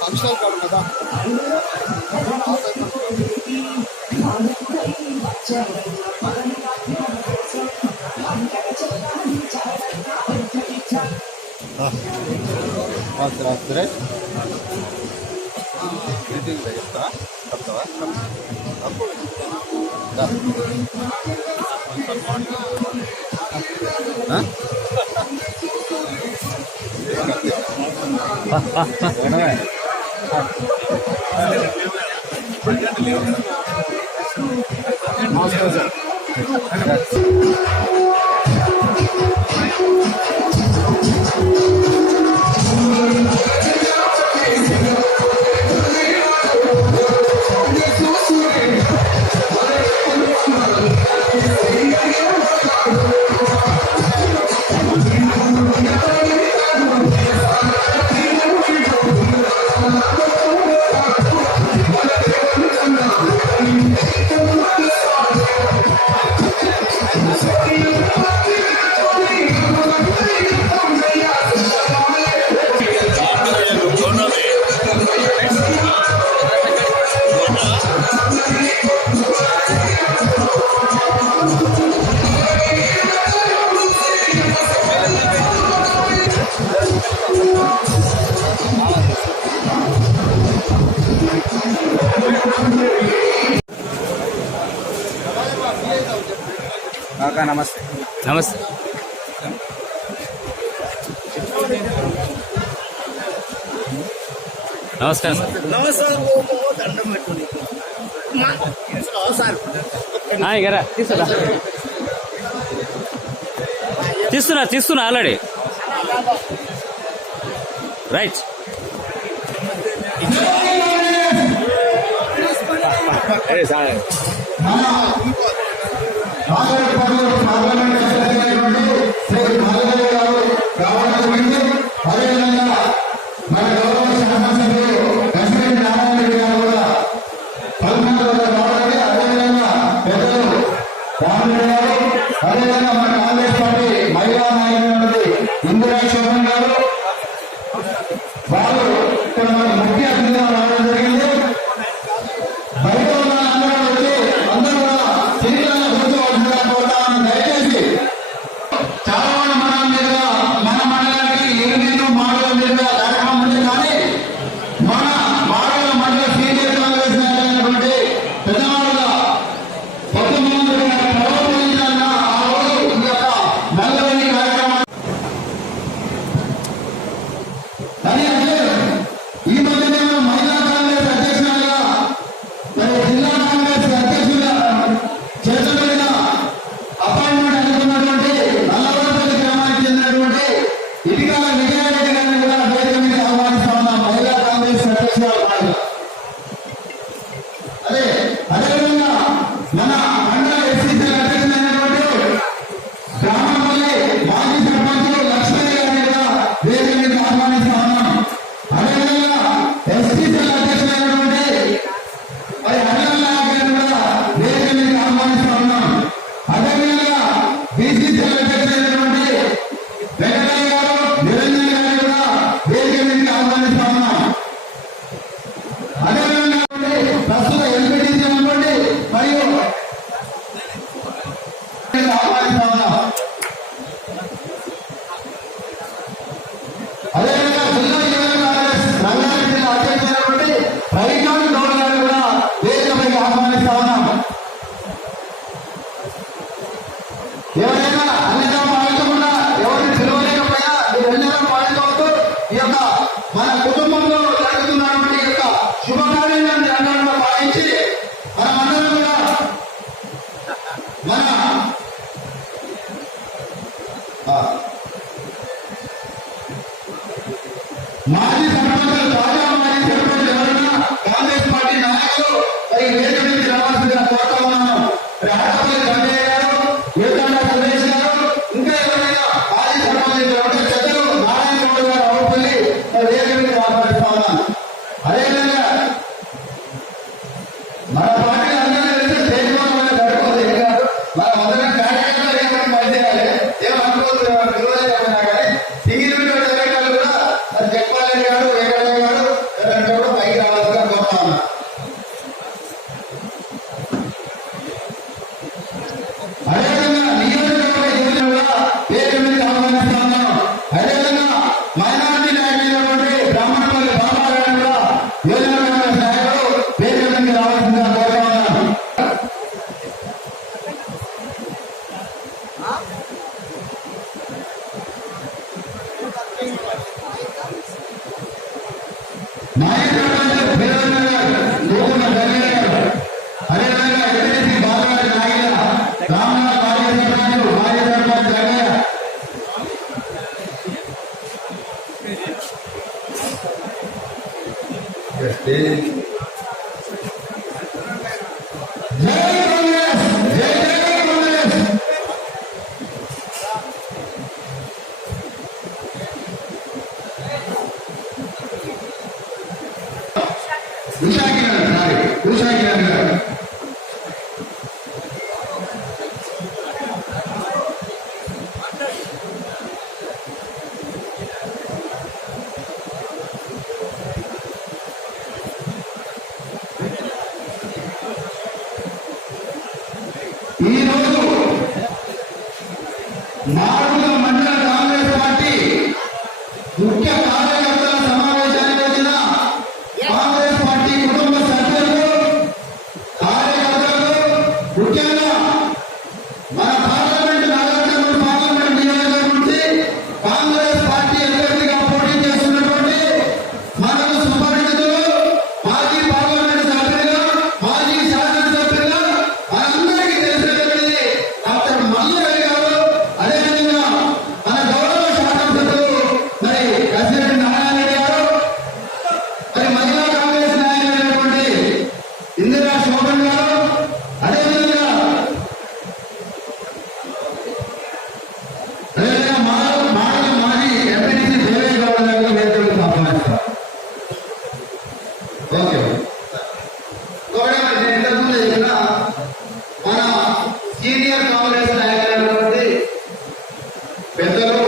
Functional card కదా. చెప్తా చెప్తావా నమస్తే నమస్తే. నమస్కారం సార్. ఇగరా తీస్తున్నా ఆల్రెడీ. రైట్. సార్ అదేవిధంగా మన కాంగ్రెస్ పార్టీ మహిళా నాయకులు ఇందిరా శోభన్ గారు వారు ఇక్కడ మనకు ముఖ్య అతిథిగా రావడం జరిగింది. బయట ఉన్న అందరూ వచ్చి అందరూ కూడా శరీరాన్ని కూర్చోవలసిందిగా కోరుతామని దయచేసి చాలా మండలం మీదుగా మన మండలానికి 8 మాడల మీదుగా కార్యక్రమం ఉంది. కానీ మన మాడల మండల సీనియర్ కాంగ్రెస్ నాయకులైనటువంటి పెద్దవాళ్ళుగా ఈ మధ్యనే మహిళా కాంగ్రెస్ అధ్యక్షులుగా జిల్లా కాంగ్రెస్ అధ్యక్షులుగా చేతబడిన అపాయింట్మెంట్ అందుకున్నటువంటి నల్లవరపల్లి గ్రామానికి చెందినటువంటి ఇటికాల విజయారెడ్డి గారిని కూడా వేదిక మీద ఆహ్వానిస్తా ఉన్నాం. మహిళా కాంగ్రెస్ అధ్యక్షులు. అదేవిధంగా మన మండల ఎస్సీసీ అధ్యక్షులైనటువంటి గ్రామంలోని మాజీ సర్పంచ్ లక్ష్మణ్ గారిని కూడా వేదిక మీద ఆహ్వానిస్తా ఉన్నాం. అదేవిధంగా ఎస్సీసీ అధ్యక్షులైనటువంటి హరియాణ నాయకులను కూడా వేదిక మీద ఆహ్వానిస్తా ఉన్నాం. అదేవిధంగా బీసీసీ అధ్యక్షులైనటువంటి వెంకటయ్య గారు నిరంజన్ గారిని కూడా వేదిక మీద ఆహ్వానిస్తా ఉన్నాం. అదేవిధంగా ప్రస్తుత ఎంపీటీసీ అనుకోండి మరియు ఆహ్వానిస్తా ఉన్నాం. అదేవిధంగా జిల్లా యువజన కాంగ్రెస్ రంగారెడ్డి జిల్లా అధ్యక్షులైనటువంటి రవికాంత్ గౌడ్ గారిని కూడా వేదిక మీద ఆహ్వానిస్తా ఉన్నాం. ఎవరైనా అన్నిగా పాటించకుండా ఎవరిని పిలవలేకపోయినా మీరెన్నో పాటించవద్దు. ఈ యొక్క మన కుటుంబంలో జరుగుతున్నటువంటి ఈ యొక్క శుభకార్యాన్ని అందరూ పాటించి మనమందరం కూడా మన మాజీ సర్పంచులు తాజా మాజీ సర్పంచులు ఎవరైనా కాంగ్రెస్ పార్టీ నాయకులు ఈ వేదిక నుంచి రావాల్సిందిగా కోరుతా ఉన్నాను. రాటపల్లి సంజయ్ గారు, యుద్ధండ సురేష్ గారు, ఇంకా ఎవరైనా మాజీ సర్పంచులు ఎవరైనా పెద్దలు నారాయణ గౌడ్ గారు అవుపల్లి వేదిక మీద ఆహ్వానిస్తా ఉన్నాను. అదేవిధంగా మన పార్టీ అందరూ తెలిసి స్టేజ్ గడుపుతుంది కాదు. మన మొదటి కార్యకర్తలు ఏమైనా పనిచేయాలి, ఏమనుకోవద్దు, పిల్లలైనా కానీ సింగిల్ డైరెక్టర్లు కూడా జగన్మోహన్ రెడ్డి గారు మాజీ సర్పంచ్ పేదన్న గారు, గోకుల గంగయ్య గారు, అదేవిధంగా ఎంపీటీసీ బాలరాజు నాయకుల, రామనాథ్ మాజీ సర్పంచ్ గంగయ్య, జై కాంగ్రెస్, జై జై కాంగ్రెస్. ఉషా కిరణ్ గారు ఈరోజు మాడుగుల మండల కాంగ్రెస్ పార్టీ ముఖ్య కార్యకర్తల సమావేశానికి వచ్చిన కాంగ్రెస్ పార్టీ కుటుంబ సభ్యులు, కార్యకర్తలు, ముఖ్యంగా మన పార్లమెంట్ నాగరికర్నూలు పార్లమెంట్ నియోజకవర్గం నుంచి కాంగ్రెస్ పార్టీ అభ్యర్థిగా పోటీ చేస్తున్నటువంటి మనకు సుపరిచితులు, మాజీ పార్లమెంట్ సభ్యులుగా, మాజీ శాసనసభ్యులుగా మనందరికీ తెలిసినటువంటి డాక్టర్ మల్లయ్య గారు, అదేవిధంగా మన గౌరవ శాసనసభ్యులు మరి కసిరెడ్డి నారాయణ రెడ్డి గారు, మరి మహిళా కాంగ్రెస్ నాయకులైనటువంటి ఇందిరా శోభన్ గారు, అదేవిధంగా మాజీ ఎంపీటీసీ దేవేష్ గౌడ్ గారు వేదికలకు ఆహ్వానిస్తారు. ఓకే నేను ఇంతకుముందు చెప్పిన మన సీనియర్ కాంగ్రెస్ నాయకులైనటువంటి పెద్దలు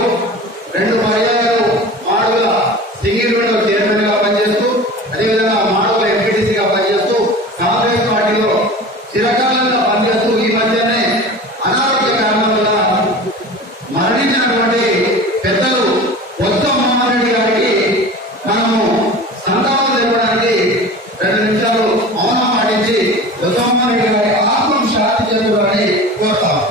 2 పర్యాయాలు మాడుగుల సింగిల్ విండో చైర్మన్ గా పనిచేస్తూ, అదేవిధంగా మాడుగుల ఎంపీటీసీగా పనిచేస్తూ, కాంగ్రెస్ పార్టీలో చిరకాలంగా పనిచేస్తూ ఈ మధ్యనే అనారోగ్య కారణం వల్ల మరణించినటువంటి పెద్దలు బొత్స మోహన్ గారికి మనము సంతాపం తెలపడానికి 2 నిమిషాలు మౌనం పాటించి బొత్స మోహన్ గారి ఆత్మకు శాంతి చేకూరాలని కోరుతాం.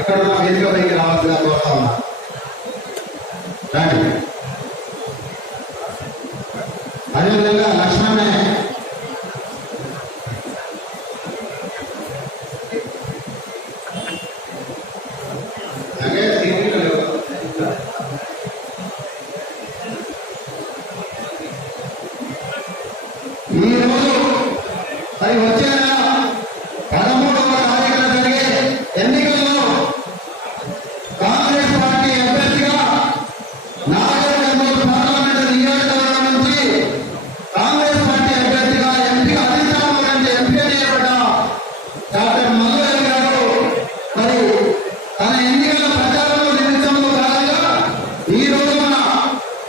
ఎక్కడ వేదిక పైకి రావాల్సిందిగా కోరుతా ఉన్నా. రండి. అదేవిధంగా లక్ష్మణ్ ఈరోజు అది వచ్చే నెల 13వ తారీఖున జరిగే ఎన్నికల్లో కాంగ్రెస్ పార్టీ అభ్యర్థిగా నాగరికర్నూలు పార్లమెంటు నియోజకవర్గం నుంచి కాంగ్రెస్ పార్టీ అభ్యర్థిగా ఎంపీగా అధిష్టానం నుంచి ఎంపీ చేయబడ్డ డాక్టర్ మల్లయ్య గారు మరి తన ఎన్నికల ప్రచారంలో నిమిత్తంలో భాగంగా ఈ రోజు మన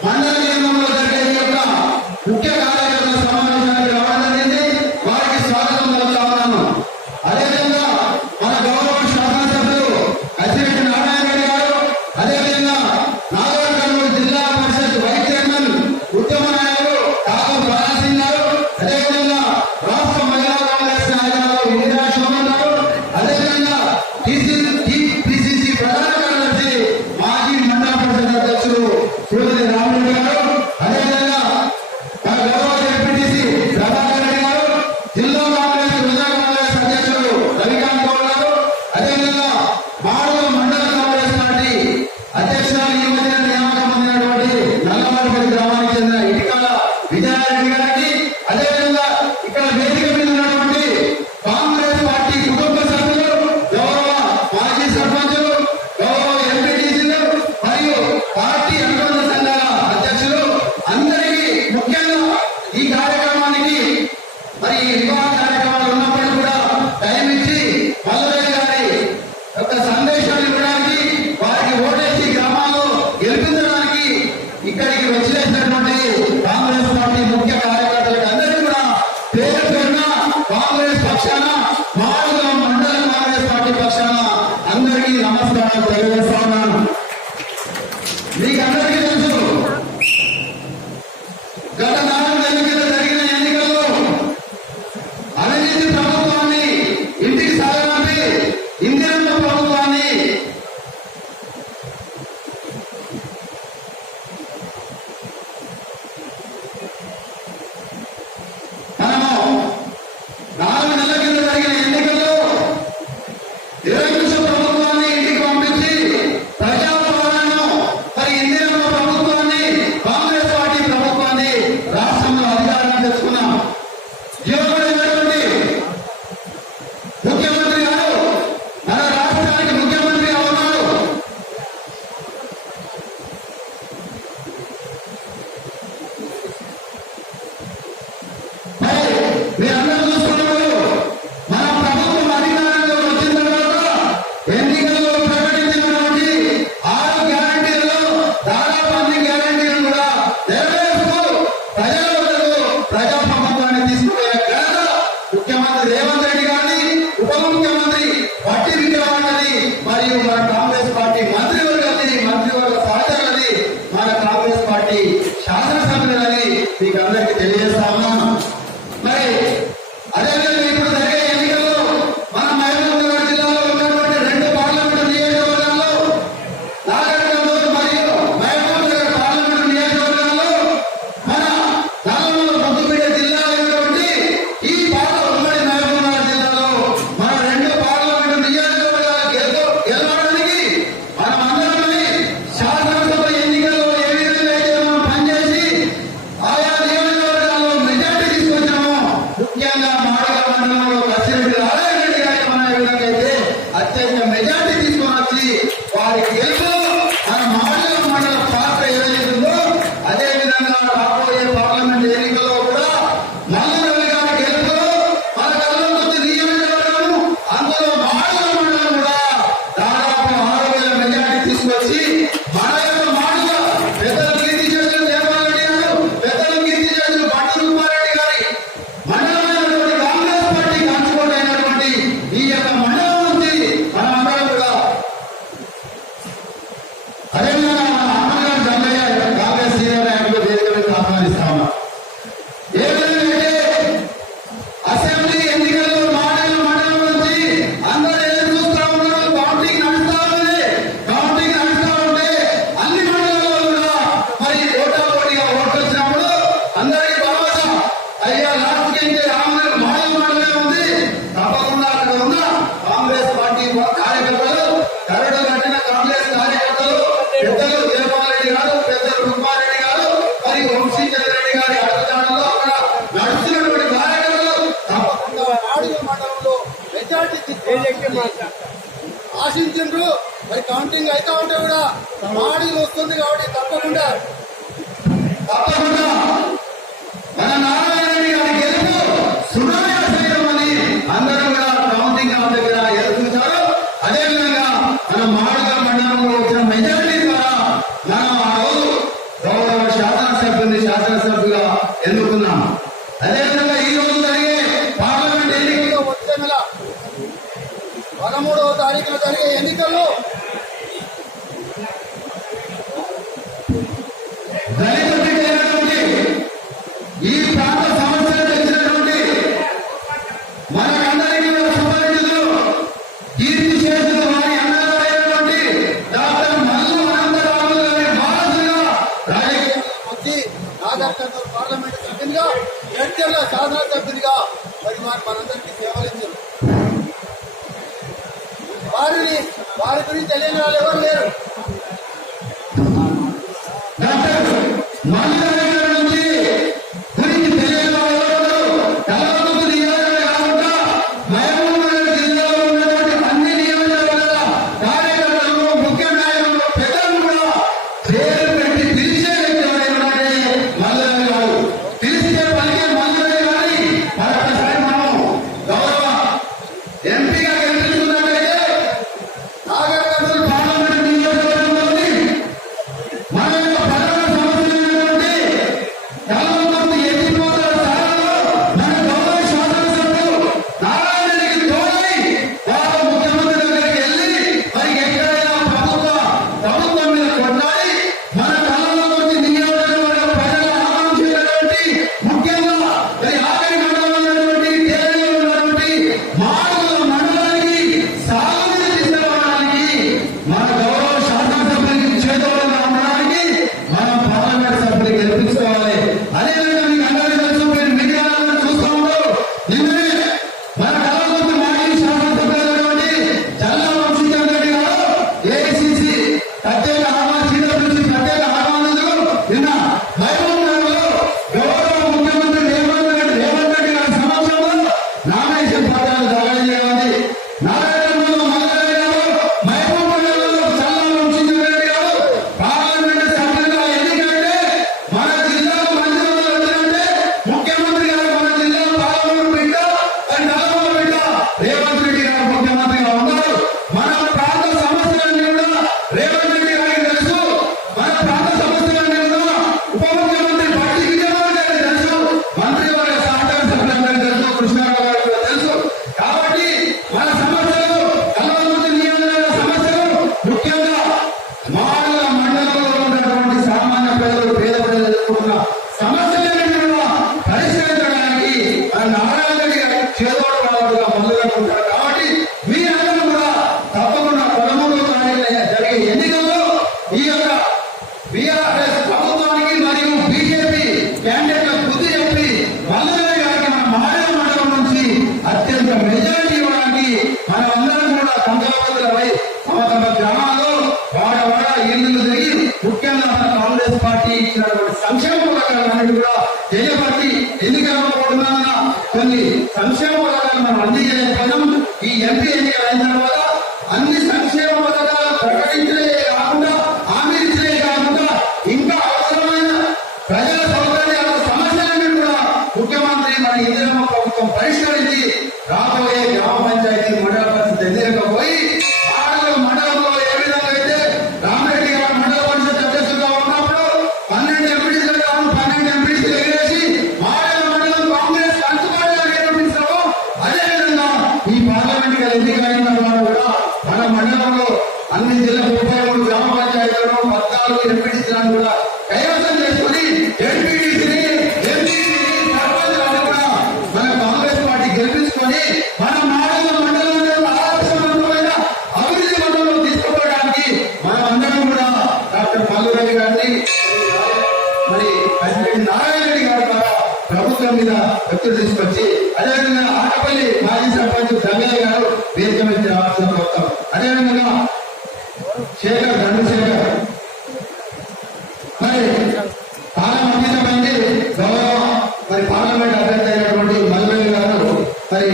మండల కేంద్రంలో జరిగే ఈ యొక్క ముఖ్య కార్యకర్తల సమావేశానికి రావడం జరిగింది. వారికి స్వాగతం పలుకుతా ఉన్నాను. అదేవిధంగా మన గౌరవ శాసనసభ్యులు కసిరెడ్డి నారాయణ రెడ్డి గారు, అదేవిధంగా నాగర్ కర్నూలు జిల్లా పరిషత్ వైస్ చైర్మన్ ఉద్యమ నాయకులు ఠాకూర్ బాలాసింగ్ గారు, అదేవిధంగా రాష్ట్ర మహిళా కాంగ్రెస్ నాయకులు ఇందిరా శోభన్ గారు, అదేవిధంగా టీపీసీసీ ప్రధాన కార్యదర్శి మాజీ మండల పరిషత్ అధ్యక్షులు శ్రీమతి రామరెడ్డి గారు, అదేవిధంగా మన గౌరవ ఎంపీటీసీ ప్రభాకర్ రెడ్డి గారు, జిల్లా కాంగ్రెస్ ప్రజా కాంగ్రెస్ అధ్యక్షులు రవికాంత్ గౌడ్ గారు, అదేవిధంగా మాడుగుల మండల కాంగ్రెస్ పార్టీ అధ్యక్షురాలు ఈ మధ్య నియామకం పొందినటువంటి నల్లవారిపల్లి గ్రామానికి చెందిన ఇటుక మరి వివాహ కార్యక్రమాలు ఉన్నప్పుడు కూడా టైం ఇచ్చి మల్లరెడ్డి గారి యొక్క సందేశాలు ఇవ్వడానికి వారికి ఓటేసి గ్రామాల్లో గెలిపించడానికి ఇక్కడికి వచ్చేసినటువంటి కాంగ్రెస్ పార్టీ ముఖ్య కార్యకర్తలకు అందరికీ కూడా పేరు పేరున కాంగ్రెస్ పక్షాన మాడుగుల మండల కాంగ్రెస్ పార్టీ పక్షాన అందరికీ నమస్కారం తెలియజేస్తా ఉన్నాను. మీకు అందరికీ తెలుసు, గత 4 నెలల కింద జరిగిన ఎన్నికల్లో అవినీతి ప్రభుత్వాన్ని ఇంటికి సాగనంపి ఇందిరమ్మ ప్రభుత్వాన్ని మనము 4 నెలల కింద జరిగిన ఎన్నికల్లో నిరంకుశ ప్రభుత్వాన్ని ఇంటికి పంపించి ప్రజాపాలనను మరి ఇందిరమ్మ ప్రభుత్వాన్ని కాంగ్రెస్ పార్టీ ప్రభుత్వాన్ని రాష్ట్రంలో అధికారాన్ని తెచ్చుకున్నాం. యువకుడైనటువంటి ముఖ్యమంత్రి గారు మన రాష్ట్రానికి ముఖ్యమంత్రి అవుతాడు. మరి మీరందరూ చూస్తున్నారు, మన ప్రభుత్వం అధికారంలో వచ్చిన తర్వాత ఎన్నికల్లో ప్రకటించినటువంటి 6 గ్యారంటీలలో దాదాపు అన్ని గ్యారంటీలను కూడా నెరవేరుస్తూ ప్రజల వద్దకు ప్రజా ప్రభుత్వాన్ని తీసుకుపోయే ఘనత ముఖ్యమంత్రి రేవంత్ రెడ్డి గారిని, ఉప ముఖ్యమంత్రి పట్టి విజయవాడని మరియు మన కాంగ్రెస్ పార్టీ మంత్రివర్గాన్ని, మంత్రివర్గ సహచరులని, మన కాంగ్రెస్ పార్టీ శాసనసభ్యులని మీకు అందరికీ తెలియజేస్తా ఉన్నాను. మరి అదేవిధంగా ఇప్పుడు జరిగే ఎన్నికల్లో మన మహబూబ్నగర్ జిల్లాలో ఉన్నటువంటి 2 పార్లమెంటు నియోజకవర్గాల్లో నాగరికర్నూలు మరియు మహబూబ్నగర్ పార్లమెంటు నియోజకవర్గాల్లో మన నల్లమల ముద్దుబిడ్డ జిల్లా అయినటువంటి ఈ పాత ఉమ్మడి మహబూబ్నగర్ జిల్లాలో మన 2 పార్లమెంటు నియోజకవర్గాలు గెలవడానికి మనమందరమై శాసనసభ ఎన్నికల్లో ఏ విధంగా అయితే మనం పనిచేసి ఆయా నియోజకవర్గాల్లో మెజార్టీ తీసుకొచ్చామో, ముఖ్యంగా మాడగల మండలంలో కసిరెడ్డి నారాయణ రెడ్డి గారికి మన ఏ విధంగా అయితే అత్యంత మెజార్టీ తీసుకొని వచ్చి వారి గెలుపులో మన మాడగల మండల పాత్ర ఏదైతుందో అదే విధంగా రాబోయే పార్లమెంట్ ఎన్నికల్లో కూడా మల్లరవి గారి గెలుపులో మన కల్వకుర్తి నియోజకవర్గం, అందులో మాడగల మండలం కూడా దాదాపు 6,000 మెజార్టీ తీసుకొచ్చి మన యొక్క మాడుగ పెద్దలు కీర్తి చేసిన జగన్మోహన్ రెడ్డి గారు, పెద్దలు కీర్తి చేసిన బండి రూపారెడ్డి గారి మండలమైనటువంటి కాంగ్రెస్ పార్టీ కంచుకోట అయినటువంటి ఈ యొక్క మండలం నుంచి మనమందరం కూడా అదేవిధంగా మన అమ్మగారు జమ్మయ్య కాంగ్రెస్ సీనియర్ నాయకులు వేదిక మీద ఆహ్వానిస్తా ఉన్నాం. ఏ విధంగా అయితే అసెంబ్లీ ఎన్నికల్లో మాడల మండలం నుంచి అందరూ ఎదురు చూస్తా ఉన్నారు, కౌంటింగ్ నడుస్తా ఉంది. కౌంటింగ్ నడుస్తా ఉంటే అన్ని మండలాల్లో కూడా మరి ఓటాపోటీగా ఓట్లు వచ్చినప్పుడు అందరికీ భరోసా, అయ్యా లాస్ట్ కి మాడల మండలమే ఉంది, తప్పకుండా అక్కడ ఉన్న కాంగ్రెస్ పార్టీ కార్యకర్తలు, కరడు కట్టిన కాంగ్రెస్ కార్యకర్తలు, పెద్దలు జగన్మోహన్ రెడ్డి గారు, పెద్దలు రూపారెడ్డి గారు, మరి వంశీచంద్రెడ్డి గారి అడుగుజాడల్లో అక్కడ నడుస్తున్నటువంటి కార్యకర్తలు తప్పకుండా మాడుగుల మండలంలో మెజార్టీ ఆశించిండ్రు. మరి కౌంటింగ్ అయితే ఉంటే కూడా మాడుగులు వస్తుంది కాబట్టి తప్పకుండా మన నారాయణ రెడ్డి గారి గెలుపు సునాయాసం అని అందరూ కూడా కౌంటింగ్ హౌస్ దగ్గర ఎదుర్కొంటారు. అదేవిధంగా మన మాడుగల మండలంలో వచ్చిన మెజారిటీ ద్వారా మనం ఆ రోజు గౌరవ శాసనసభ్యుగా ఎన్నుకున్నాం. అదేవిధంగా ఈ రోజు జరిగే పార్లమెంట్ ఎన్నికల్లో వచ్చే నెల 13వ తారీఖున జరిగే ఎన్నికల్లో దళిత బిడ్డైనటువంటి ఈ ప్రాంత సమస్యలు తెచ్చినటువంటి మనకందరికీ కూడా సుపరిచితులు, కీర్తి చేసిన వారి అన్నగారైనటువంటి డాక్టర్ మల్లు అనంతరాములు గారి వారసుగా రాజకీయాల్లో వచ్చి నాగరికర్నూలు పార్లమెంటు సభ్యునిగా, ఎడ్చర్ల శాసనసభ్యునిగా మరి మనందరికీ సేవలించారు. వారి గురించి తెలియని వాళ్ళు ఎవరు లేరు. డాక్టర్ మల్లు గారి నుంచి గురించి తెలియని వాళ్ళు ఎవరు? కల్వకుర్తి నియోజకవర్గం కాకుండా మహబూబ్నగర్ జిల్లాలో ఉన్నటువంటి అన్ని నియోజకవర్గాల కార్యకర్తలు, ముఖ్య నాయకులు, పెద్దలు కూడా పేరు పెట్టి పిలిచే వ్యక్తి ఎవరైనా మల్లు గారు. పిలిస్తే పలికే మల్లు గారి మరొకసారి కలవకుర్తి ఎత్తిపోతల స్థానంలో మన గౌరవ శాసనసభ్యులు నారాయణకి తోడై వారు ముఖ్యమంత్రి దగ్గరికి వెళ్ళి మరి ఎక్కడైనా ప్రభుత్వం మీద కొట్టాలి మన కళలోకి నియోజకవర్గ ప్రజల ఆకాంక్షించినటువంటి ముఖ్యంగా మరి ఆఖరి మండలమైనటువంటి కేరళలో ఉన్నటువంటి మాడుగుల మండలానికి సాగునీరు తీసుకురావడానికి మన గౌరవ శాసనసభ్యులకి చేదోడుగా ఉండడానికి మనం పార్లమెంట్ సభ్యులు గెలిపించుకోవాలి. అదేవిధంగా మీకు అందరికీ తెలుసు, మీరు మీడియాలో చూస్తూ ఉంటారు. నిన్ననే మన కళలోకి మాజీ శాసనసభ్యులైనటువంటి జల్లా వంశీచంద్ర రెడ్డి గారు ఏఐసిసి ప్రత్యేక ఆహ్వానించి ప్రత్యేక ఆహ్వానితులు నిన్న మహబూబ్ నగర్ లో గౌరవ ముఖ్యమంత్రి రేవంత్ రెడ్డి గారి సమక్షంలో నామినేషన్ పత్రాలు దాఖలు చేయాలి. నారాయణలో మల్లారెడ్డి గారు మహబూబ్ నగర్ లో చల్లా వంశీచంద్ర రెడ్డి గారు పార్లమెంట్ సభ్యులుగా ఎన్నికైతే మన జిల్లాకు మంత్రులు వచ్చినట్టే ముఖ్యమంత్రి గారు మన జిల్లా పాలమూరు బిడ్డ అండ్ నల్గొండ బిడ్డ రేవంత్ రెడ్డి గారు ముఖ్యమంత్రిగా ఉన్నారు. మన ప్రాంత సమస్యలన్నీ కూడా రేవంత్ రెడ్డి గారికి తెలుసు. మన ప్రాంత సమస్యలన్నీ కూడా ఉప ముఖ్యమంత్రి బట్టి విజయవాడ గారికి తెలుసు. మంత్రివర్గ సహకార సభ్యులందరికీ తెలుసు. కృష్ణారావు గారికి కూడా తెలుసు. కాబట్టి మన సమస్యలు కల్వకుర్తి నియోజకవర్గ సమస్యలు ముఖ్యంగా మాడుగుల మండలంలో ఉన్నటువంటి సామాన్య ప్రజలు పేద ప్రజలు ఎదుర్కొంటున్న సమస్యలన్నీ కూడా పరిష్కరించడానికి మన నారాయణ రెడ్డి గారికి చేదోడు వాడుగా ముందుగా ఉంటారు. కాబట్టి మీరందరూ కూడా తప్పకుండా 13వ తారీఖున జరిగే ఎన్నికల్లో ఈ యొక్క బీఆర్ఎస్ ప్రభుత్వానికి మరియు బీజేపీ క్యాండిడేట్లకు బుద్ధి చెప్పి మల్లారెడ్డి గారికి మన మాడల మండలం నుంచి అత్యంత మెజారిటీ ఇవ్వడానికి మనమందరం కూడా కంకలబద్ధులమై తమ తమ గ్రామాల్లో వాడ ఇల్లు తిరిగి ముఖ్యంగా మన కాంగ్రెస్ పార్టీ ఇచ్చినటువంటి సంక్షేమ పథకాలన్నిటి కూడా చేయబట్టి ఎన్నికల్లో పోతున్న కొన్ని సంక్షేమ పథకాలు మనం అందించలేకపోయినాం. ఈ ఎంపీ ఎన్నికలు అయిన తర్వాత అన్ని సంక్షేమ పథకాలు ప్రకటించలే కాకుండా హామీలే కాకుండా ఇంకా అవసరమైన ప్రజల సౌకర్యాల సమస్యలన్నీ కూడా ముఖ్యమంత్రి మన ఇందిరమ్మ ప్రభుత్వం పరిష్కరించి రాబోయే గ్రామ పంచాయతీ మండల పరిస్థితి ఎదిరకపోయి ఆడల మండలంలో ఏ విధంగా అయితే రామరెడ్డి గారు మండల పరిషత్ అధ్యక్షులుగా ఉన్నప్పుడు 12 ఎంపీటీసీలు కాదు 12 ఎంపీటీసీలు ఎగిరేసి ఆడల మండలం కాంగ్రెస్ కంచుకోవడానికి నిర్వహించారు. అదేవిధంగా ఈ పార్లమెంట్ ఎన్నికలైన తర్వాత కూడా మన మండలంలో అన్ని జిల్లా 33 గ్రామ పంచాయతీలను 14 ఎంపీటీసీలను కూడా కైవసం చేసుకుని ఎంపీటీసీని సర్పంచులను కూడా మన కాంగ్రెస్ పార్టీ గెలిపించుకొని మన మాడుగుల మండలంలో ఆదర్శవంతమైన అభివృద్ధి మండలంలో తీసుకుపోవడానికి మనం అందరం కూడా డాక్టర్ మల్లారెడ్డి గారిని మరి ప్రెసిడెంట్ నారాయణ రెడ్డి గారి ద్వారా ప్రభుత్వం మీద ఒత్తిడి తీసుకొచ్చి అదేవిధంగా ఆటపల్లి మాజీ సర్పంచ్ గంగయ్య గారు వేదిక మీద రావాల్సిన కోరుతాం. అదేవిధంగా చంద్రశేఖర్ మరి కాలం అతీతమైంది. గౌరవ మరి పార్లమెంట్ అభ్యర్థి అయినటువంటి మల్లారెడ్డి గారు మరి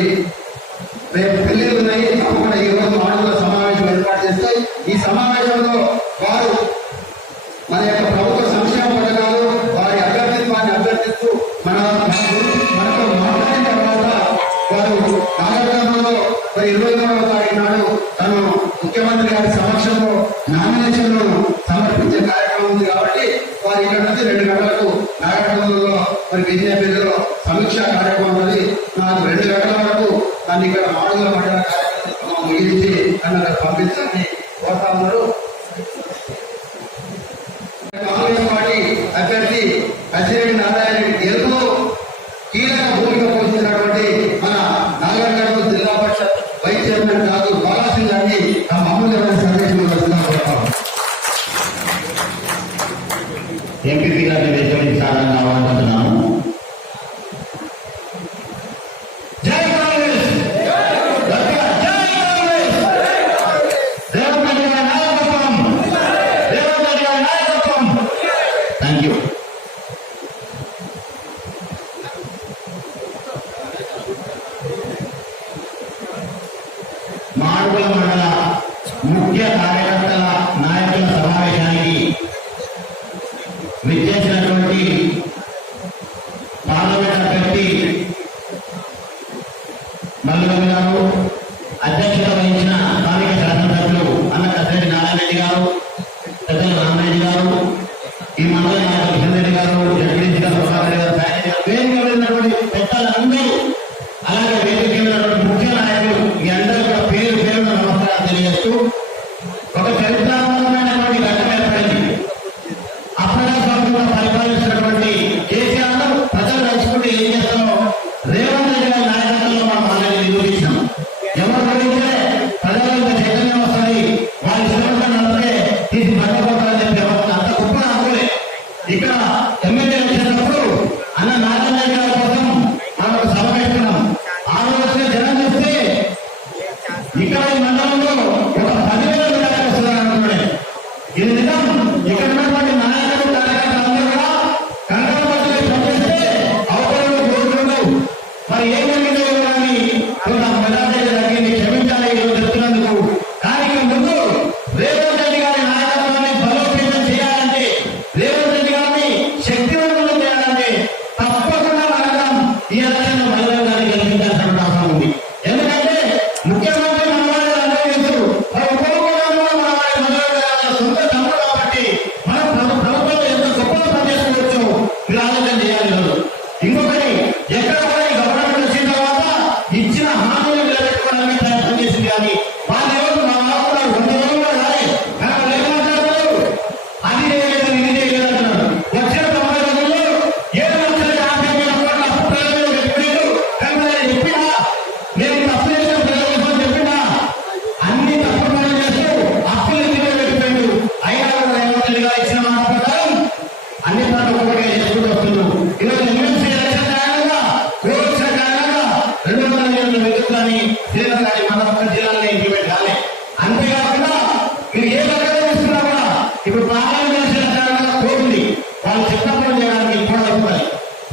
రేపు పెళ్లిలు ఉన్నాయి. తప్పకుండా ఈ రోజు మాడుగుల సమావేశం ఏర్పాటు చేస్తే ఈ సమావేశంలో వారు మన యొక్క ప్రభుత్వ సంక్షేమ పథకాలు వారి అభ్యర్థిత్వాన్ని అభ్యర్థిస్తూ మనతో మాట్లాడిన తర్వాత వారు నాగరికంలో మరి 23వ తారీఖు నాడు తను ముఖ్యమంత్రి గారి సమక్షంలో నామినేషన్లు సమర్పించే కార్యక్రమం ఉంది. కాబట్టి వారు ఇక్కడ నుంచి 2 గంటలకు నాగరికంలో మరి బీజేపీలో సమీక్షా కార్యక్రమం ఉన్నది. నాకు 2 గంటల వరకు దాన్ని ఇక్కడ మాడుగుల మండల కార్యక్రమం ముగించి నన్ను అక్కడ పంపించాలని కోరుతా ఉన్నారు. కాంగ్రెస్ పార్టీ అభ్యర్థి అచ్చిరెడ్డి నారాయణ గెలుపులో కీలక భూమిక పోషించినటువంటి మన నాగరికర్నూలు జిల్లా పరిషత్ వైస్ చైర్మన్ కాదు బాలాసింగ్ గారిని తమ అమూల్యమైన సందేశం ఎంపీపీ గారిని వేదికరించాలని ఆహ్వానిస్తున్నాము. జై కాంగ్రెస్! రేవంత్ రెడ్డి గారి నాయకత్వం! రేవంత్ రెడ్డి గారి నాయకత్వం! Thank you. మాడుగుల మండల ముఖ్య కార్యకర్తల నాయకుల సమావేశానికి విచ్చేసినటువంటి పార్లమెంట్ అభ్యర్థి మల్లారెడ్డి గారు, అధ్యక్షత వహించిన స్థానిక శాసనసభ్యులు అన్న కసిరెడ్డి నారాయణ రెడ్డి గారు, పెద్దలు రామరెడ్డి గారు, ఈ మండల నాయకులు కిషన్ రెడ్డి గారు, జడ్పీడీసీ గారు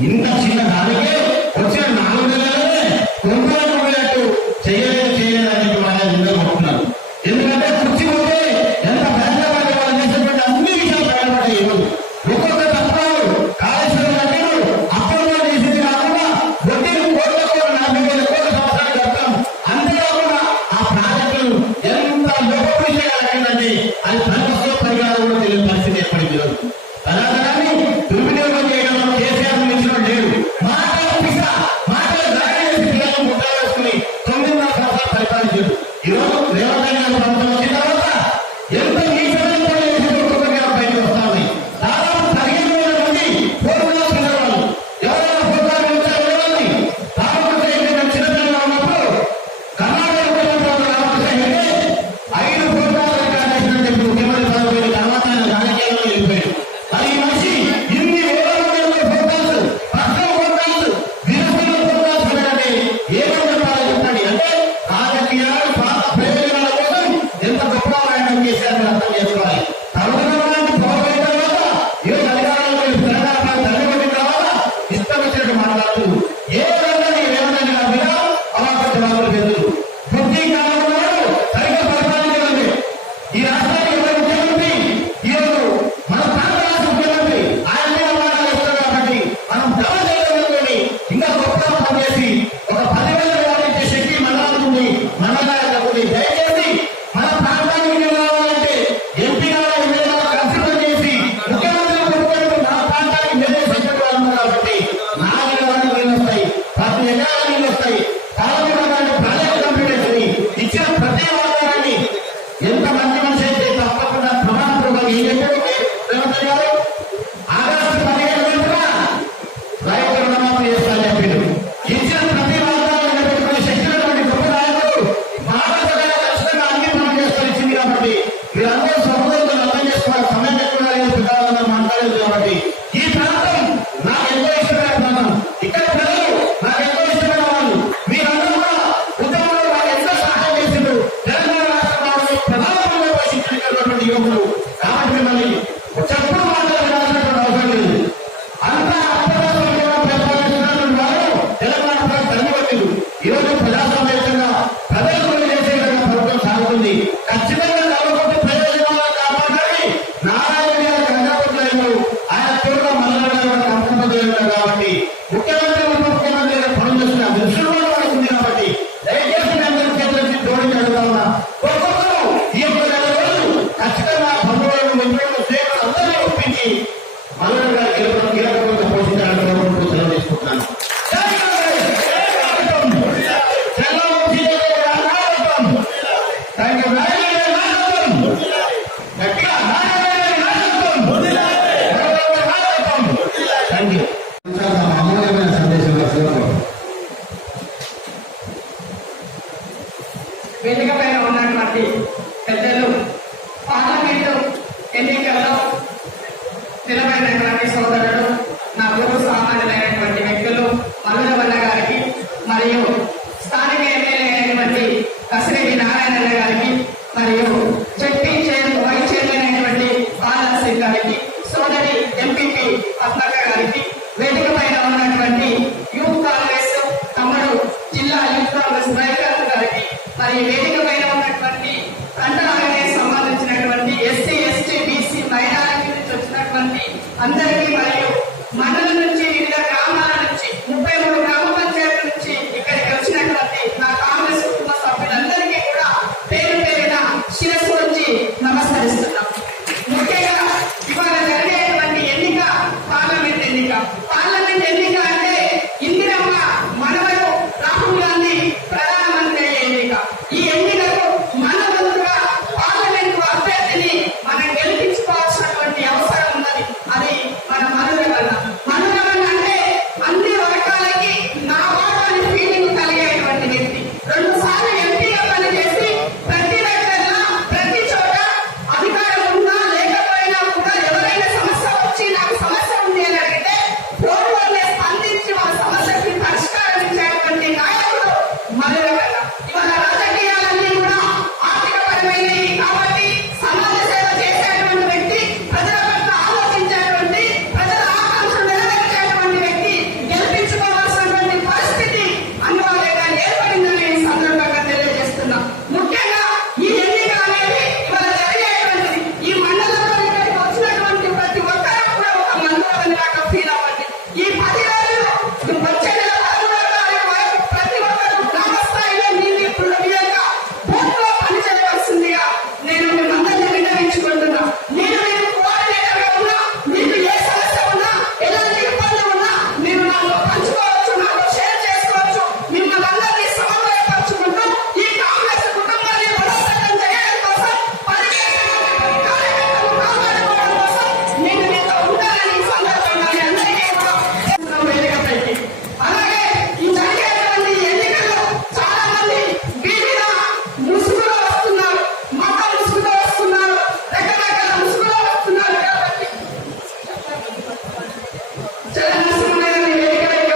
ఇంత చిన్న దానికే వచ్చిన 4 నెలలే కొంతమంది చేయలేదని వాళ్ళు నిలబడుతున్నారు. ఎందుకంటే కుర్చీ పోతే ఎంత బయటపడే వాళ్ళు చేసేటువంటి అన్ని విషయాలు బయటపడే ఈరోజు ఒక్కొక్క తత్వాలు కాళేశ్వరం కట్టారు. అప్పట్లో చేసేది కాకుండా వడ్డీలు కోట్లకు 40,000 కోట్ల సంవత్సరాలు కడతాం. అంతేకాకుండా ఆ ప్రాజెక్టులు ఎంత లోపభూయిష్టంగా కట్టిందంటే అది ప్రజల్లో పరిగారం కూడా తెలియని పరిస్థితి ఏర్పడింది. ఈరోజు పదార్థాన్ని దుర్వినియోగం చేయడంలో కేసీఆర్ మించిన లేడు. మాటలు చేసి పిల్లలను ముద్ర వేసుకుని 9.5 సంవత్సరాలు పరిపాలించారు. ఈరోజు రేవంత్ రెడ్డి గారు ప్రభుత్వం వచ్చిన తర్వాత ఎంత నీచమైన బయటకు వస్తా ఉన్నాయి. దాదాపు 15,000 మంది ఫోటోలు పిల్లవాళ్ళు ఎవరైనా ఫోటోలు వెళ్ళాలని రామకృష్ణ రెడ్డి చిన్నపిల్లలు ఉన్నప్పుడు కర్ణాటక ముఖ్యమంత్రి రామకృష్ణ రెడ్డి 5 ఫోటోలు రికార్డ్ చేసినట్టు చెప్పి ముఖ్యమంత్రి పదవి తర్వాత ఆయన రాజకీయాల్లో వెళ్ళిపోయాడు. మరి ఈ మనిషి ఇన్ని వేల మంది ఫోటోలు పర్సనల్ ఫోటోలు విరసన ఫోటోలు అంటే ఏమని చెప్పాలో చెప్పండి. అంటే రాజకీయాలు ప్రయోజనాల కోసం ఎంత గొప్ప ప్రయాణం చేశారని అర్థం చేసుకోవాలి. తమిళనాడు పోయిన తర్వాత ఈరోజు అధికారంలో తెలంగాణ తల్లిపట్టిన తర్వాత ఇష్టం వచ్చినట్టు మాట్లాడుతూ ఏ విధంగా రేవంత్ రెడ్డి గారి మీద అవార్డు జవాబులు పెద్దలు బుద్ధి కాలంలో సరిగ్గా పరిపాలించడండి. ఈ రాష్ట్రానికి ఎవరు ముఖ్యమంత్రి ఈరోజు మన ప్రాంత రాష్ట్ర ముఖ్యమంత్రి ఆయన మీద మాటలు ఇస్తారు. కాబట్టి మనం దళ ఇంకా గొప్పగా పనిచేసి ఒక 10,000 రూపాయలు శక్తి మనకుంది మనకుంది. దయచేసి మన ప్రాంతానికి రావాలంటే ఎంపీ గారు కన్సిడర్ చేసి ముఖ్యమంత్రి కొడుకులు మన ప్రాంతానికి నిర్దేశించడం కాబట్టి 4 ఎకరాలు నీళ్ళు వస్తాయి, 10 ఎకరాలు నీళ్ళు వస్తాయి. పాలన ప్రాజెక్టు కంప్లీట్ అవుతుంది. ఇచ్చిన ప్రతి వాతావరణాన్ని ఎంత మంచి మనిషి అయితే తప్పకుండా ప్రమాణపూర్వకంగా ఏం చెప్పారు రేవంత్ రెడ్డి గారు ఆగస్టు 15 రైతు రుణమాఫీ చేస్తారని చెప్పిండు. ఇచ్చిన ప్రతి వాతావరణం పెట్టుకునే శక్తి ఉన్నటువంటి గొప్ప నాయకుడు మహారాష్ట్ర ఖచ్చితంగా అన్ని పనులు చేస్తారు ఇచ్చింది. కాబట్టి మీరందరూ సముద్రంతో అర్థం చేసుకోవాలి. సమయం ఎక్కువ పిల్లలందరూ మాట్లాడలేదు. కాబట్టి ఈ ప్రాంతం నాకు ఎంతో ఇష్టమైన ప్రాంతం. ఇక్కడ ప్రజలు నాకు ఎంతో ఇష్టమైన వాళ్ళు. మీరందరూ కూడా ఉద్యమంలో నాకు ఎంతో సహాయం చేసిండ్రు. తెలంగాణ రాష్ట్రంలో ప్రధానంగా పోషించినటువంటి యువకులు. కాబట్టి మిమ్మల్ని చెప్పుడు మాట్లాడాల్సినటువంటి అవసరం లేదు. అంతా అప్రజాస్వామ్యంగా పరిపాలించినటువంటి వారు తెలంగాణ ప్రజలు తల్లిపట్టింది. ఈరోజు ప్రజాస్వామ్యంగా ప్రజలు చేసే విధంగా ప్రభుత్వం సాగుతుంది. ఖచ్చితంగా నల్లగొట్టి ప్రయోజనాలను కాపాడాలి. నారాయణ గారు గంగాపుత్రులు ఆయన తీవ్ర మల్లెల గారు కంపపడ్డారు. కాబట్టి ముఖ్యమంత్రి ఉప ముఖ్యమంత్రి గారు పనులు చేస్తున్న దృష్టిలో ఉంది. కాబట్టి దయచేసి అందరూ చేతులకి జోడించి అడుగుతా ఉన్నా. ఒక్కొక్కరు ఈ యొక్క 2 రోజులు ఖచ్చితంగా బంధువులను మిత్రులను స్నేహితులు అందరినీ ఒప్పించి మల్లెల గారు కీలకంగా పోషించాలని కోరుకుంటూ సెలవు తీసుకుంటున్నాను. అమూల్యమైన పంచుకోవచ్చు, నాతో షేర్ చేసుకోవచ్చు. మిమ్మల్ని అందరినీ సమన్వయపరచుకుంటూ ఈ కాంగ్రెస్ కుటుంబాన్ని బలోపేతం చేయడం కోసం, పనిచేసేటువంటి కార్యకర్తలను కాపాడుకోవడం కోసం నేను మీతో ఉంటానని ఈ సందర్భంగా మీ అందరికీ కూడా వేదికపైకి. అలాగే ఈ జరిగేటువంటి ఎన్నికల్లో చాలా మంది వివిధ ముసుగులో వస్తున్నారు, మత ముసుగులో వస్తున్నారు, రకరకాల ముసుగులో వస్తున్నారు. కాబట్టి జగన్మోహన్ రెడ్డి వేదికపైకి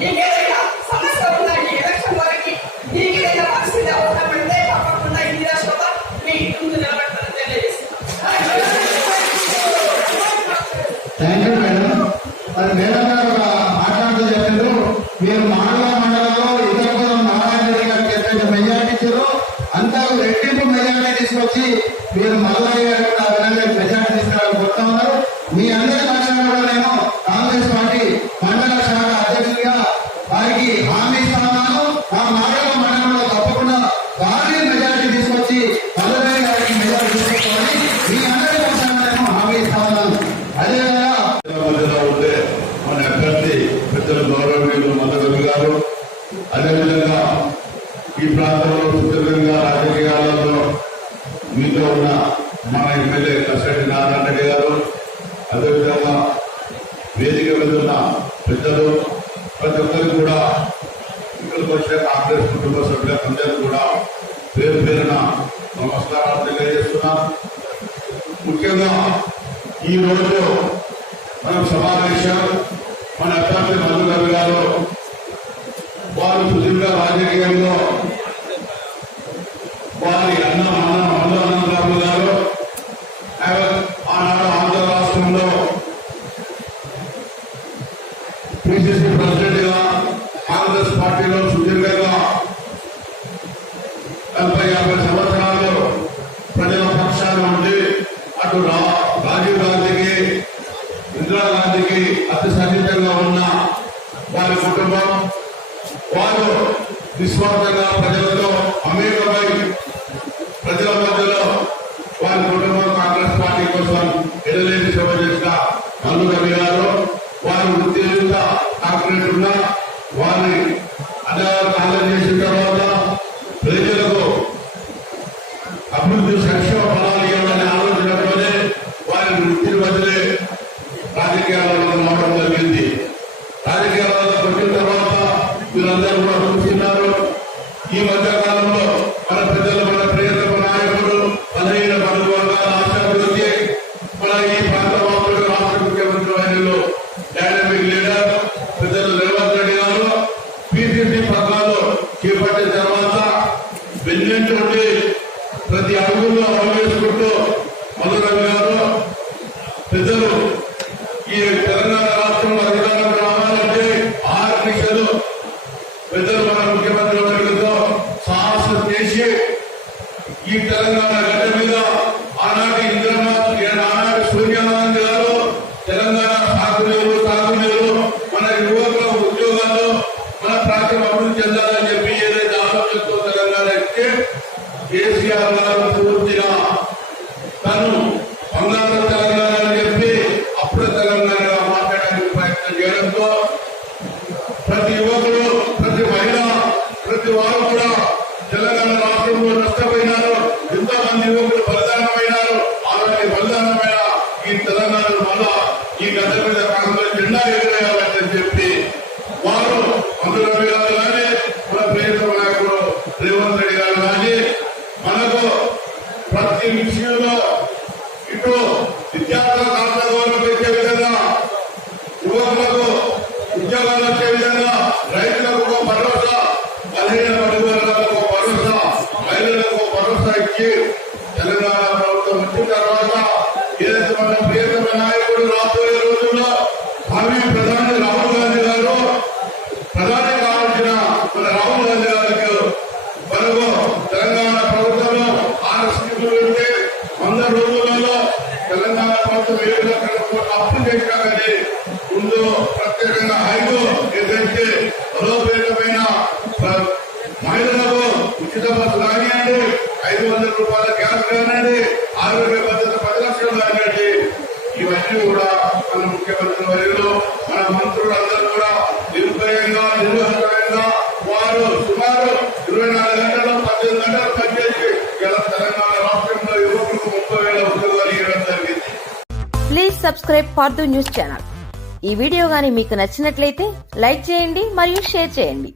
నీకేదైనా సమస్య ఉందా ఈ ఎలక్షన్ వరకు నీకేదైనా పరిస్థితి అవసరం పడితే తప్పకుండా ఇందిరా శోభ మీ ముందు నిలబడతారని తెలియజేస్తున్నాను. Thank you madam. మరి మేడం గారు మాట్లాడుతూ చెప్పారు, మీరు మండలంలో ఇతరపురం నారాయణ రెడ్డి గారికి ఎంతైతే మెజార్టీ ఇచ్చారో అంతకు రెట్టింపు మెజార్టీ తీసుకొచ్చి మీరు మల్లయ్య గారు ఆ విధంగా మెజార్టీ తీసుకురావాలని కోరుతా ఉన్నారు. మీ అందరి పక్షాన కూడా నేను కాంగ్రెస్ పార్టీ మండల శాఖ అధ్యక్షుడిగా వారికి హామీ ఇస్తా ఉన్నాను. ఆ మండలంలో తప్పకుండా భారీ మెజార్టీ తీసుకొచ్చి మల్లయ్య గారికి మెజార్టీ తీసుకొచ్చామని మీ అందరి పక్షాన నేను హామీ ఇస్తా ఉన్నాను. అదేవిధంగా మధ్యలో ఉంటే మన అభ్యర్థి పెద్దలు గౌరవనీయులు మల్లరవి గారు, అదేవిధంగా ఈ ప్రాంతంలో సుదీర్ఘంగా రాజకీయాలలో మీతో ఉన్న మన ఎమ్మెల్యే కసిరెడ్డి నారాయణ రెడ్డి గారు, అదేవిధంగా వేదిక మీద ఉన్న పెద్దలు ప్రతి ఒక్కరికి కూడా ఇక్కడికి వచ్చే కాంగ్రెస్ కుటుంబ సభ్యులందరూ కూడా పేరు పేరున నమస్కారాలు తెలియజేస్తున్నా. ముఖ్యంగా ఈ రోజు మనం సమావేశం మన అభ్యర్థి మల్లరవి గారు వారు సుదీర్ఘ రాజకీయంలో వారి అన్న అనంతరావు గారు ఆనాడు ఆంధ్ర రాష్ట్రంలో పిసిసి ప్రెసిడెంట్ గా కాంగ్రెస్ పార్టీలో సుదీర్ఘంగా 40-50 సంవత్సరాలు ప్రజల పక్షాన ఉండి అటు రాజీవ్ గాంధీకి ఇందిరాగాంధీకి అతి సన్నిహితంగా ఉన్న వారి కుటుంబం, వారు నిస్వార్థంగా ప్రజలతో అమేకమై ప్రజల మధ్యలో వారి కుటుంబం కాంగ్రెస్ పార్టీ కోసం ఎడలేని సేవ చేసిన మల్లరవి గారు, వారి వృత్తిరీత్యా డాక్టరేట్ ఉన్న వారిని కాలం చేసిన తర్వాత ప్రజలకు అభివృద్ధి సంక్షేమ ఫలాలు ఇవ్వాలని ఆలోచనతోనే వారి వృత్తిని వదిలే రాజకీయాలలో రావడం జరిగింది. రాజకీయాలలో వచ్చిన తర్వాత వీరందరూ కూడా చూస్తున్నారు. ఈ మధ్య కాలంలో మన పెద్దలు, మన ప్రియతమ నాయకుడు, బలహీన బడుగు వర్గాల ఆశాభివృద్ధి, మన ఈ ప్రాంత వాసులు రాష్ట్ర ముఖ్యమంత్రి వారిలో డైనమిక్ లీడర్ పెద్దలు రేవంత్ రెడ్డి గారు పిసిసి పథకాలు చేపట్టిన తర్వాత వెన్నెంటి నుండి ప్రతి అడుగులో అడుగేసుకుంటూ మల్లరవి గారు పెద్దలు ఈ తెలంగాణ రాష్ట్రంలో అధికారం రావాలంటే 6 నిమిషాలు పెద్దలు మన ముఖ్యమంత్రి వర్గంతో సాహసం చేసి ఈ తెలంగాణ గడ్డ మీద ఆనాటి ఆనాటి సోనియాగాంధీ గారు తెలంగాణ సాగునీరు మన యువకుల ఉద్యోగాలు మన ప్రాంతం అభివృద్ధి చెందాలని చెప్పి ఏదైతే ఆలోచనతో తెలంగాణ ఇస్తే కేసీఆర్ గారు పూర్తిగా తను బంగారు తెలంగాణ అని చెప్పి అప్పుడు తెలంగాణగా మాట్లాడడానికి ప్రయత్నం చేయడంతో ప్రతి యువకుడు, ప్రతి మహిళ, ప్రతి వారు కూడా తెలంగాణ రాష్ట్రంలో నష్టపోయినారు. ఎంతో మంది యువకులు బలిదానమైనారు. అలాంటి బలిదానమైన ఈ తెలంగాణ వల్ల ఈ గడ్డ మీద కాంగ్రెస్ జెండా ఎదురేయాలని చెప్పి వారు మల్లరవి గారు కానీ మన ప్రియతమ నాయకుడు రేవంత్ రెడ్డి గారు కానీ మనకు ప్రతి విషయంలో ఇటు విద్యార్థులకు ఆత్మగౌరవం పెంచే విధంగా, యువకులకు ఉద్యోగాలు వచ్చే విధంగా, రైతులకు ఒక భరోసా, బలహీన బడుగు వర్గాలకు ఒక భరోసా, మహిళలకు ఒక భరోసా ఇచ్చి తెలంగాణ ప్రభుత్వం వచ్చిన తర్వాత ఏదైతే మన ప్రియతమ నాయకుడు రాబోయే రోజుల్లో భావి ప్రధాని రాహుల్ గాంధీ గారు ప్రధాని కావాల్సిన మన రాహుల్ గాంధీ గారికి మనకు తెలంగాణ ప్రభుత్వంలో 6 స్కీములు ఉంటే 100 రోజులలో తెలంగాణ ప్రభుత్వం ఏ విధంగా అప్పు చేసినా కానీ ముందు ప్రత్యేకంగా 5 ఏదైతే బలోపేతమైన మహిళలకు ఉచిత బస్సు కానివ్వండి, 500 రూపాయల గ్యాస్ కానివ్వండి, ఆరోగ్య భద్రత 10 లక్షలు కానివ్వండి, ఇవన్నీ కూడా మన ముఖ్యమంత్రి వర్యులు, మన మంత్రులందరూ కూడా నిర్భయంగా నిర్వహణంగా వారు సుమారు 24 గంటలు 18 గంటలు పనిచేసి ఇలా తెలంగాణ రాష్ట్రంలో యువకులకు 30,000 ఉద్యోగాలు ఇవ్వడం జరిగింది. Please subscribe for news channel. ఈ వీడియో గాని మీకు నచ్చినట్లయితే లైక్ చేయండి మరియు షేర్ చేయండి.